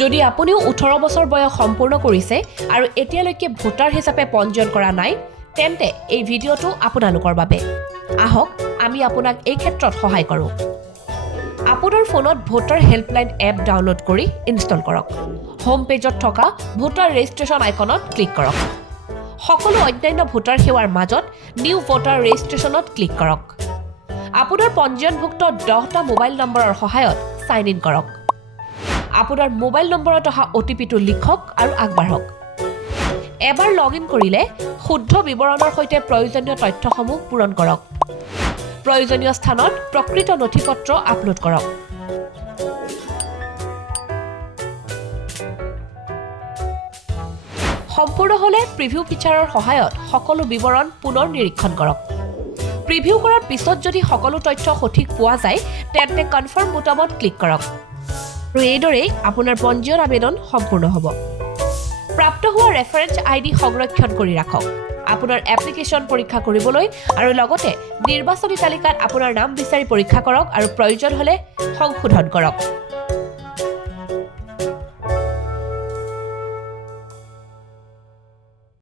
যদি আপুনিও 18 বছৰ বয়স সম্পূৰ্ণ কৰিছে আৰু এতিয়ালৈকে ভোটাৰ হিচাপে পঞ্জীয়ন কৰা নাই তেন্তে এই ভিডিঅ'টো আপোনালোকৰ বাবে আহক আমি আপোনাক এই ক্ষেত্ৰত সহায় কৰোঁ আপোনাৰ ফোনত ভোটাৰ হেল্পলাইন এপ ডাউনলোড কৰি ইনষ্টল কৰক হোম পেজত থকা ভোটাৰ ৰেজিষ্ট্ৰেশ্যন আইকনত ক্লিক কৰক সকলো অন্যান্য ভোটাৰ সেৱাৰ মাজত নিউ ভোটাৰ ৰেজিষ্ট্ৰেশ্যনত ক্লিক কৰক আপোনাৰ পঞ্জীয়নভুক্ত 10টা মোবাইল নম্বৰৰ সহায়ত সাইন ইন কৰক আপোনাৰ মোবাইল নম্বৰত অহা OTP-টো লিখক আৰু আগবাঢ়ক এবাৰ লগইন কৰিলে শুদ্ধ বিৱৰণৰ সৈতে প্ৰয়োজনীয় তথ্যসমূহ পূৰণ কৰক প্ৰয়োজনীয় স্থানত প্ৰকৃত নথিপত্ৰ আপলোড কৰক সম্পূৰ্ণ হলে প্ৰিভিউ ফিচাৰৰ সহায়ত সকলো বিৱৰণ পুনৰ নিৰীক্ষণ কৰক প্ৰিভিউ কৰাৰ পিছত যদি সকলো তথ্য সঠিক পোৱা যায় তেন্তে কনফাৰ্ম বুটামত ক্লিক কৰক আৰু এইদৰে আপোনাৰ পঞ্জীয়ন আবেদন সম্পূৰ্ণ হ'ব প্ৰাপ্ত হোৱা ৰেফাৰেন্স আইডি সংৰক্ষণ কৰি ৰাখক আপোনাৰ এপ্লিকেশ্যন পৰীক্ষা কৰিবলৈ আৰু লগতে নিৰ্বাচনী তালিকাত আপোনাৰ নাম বিচাৰি পৰীক্ষা কৰক আৰু প্ৰয়োজন হলে সংশোধন কৰক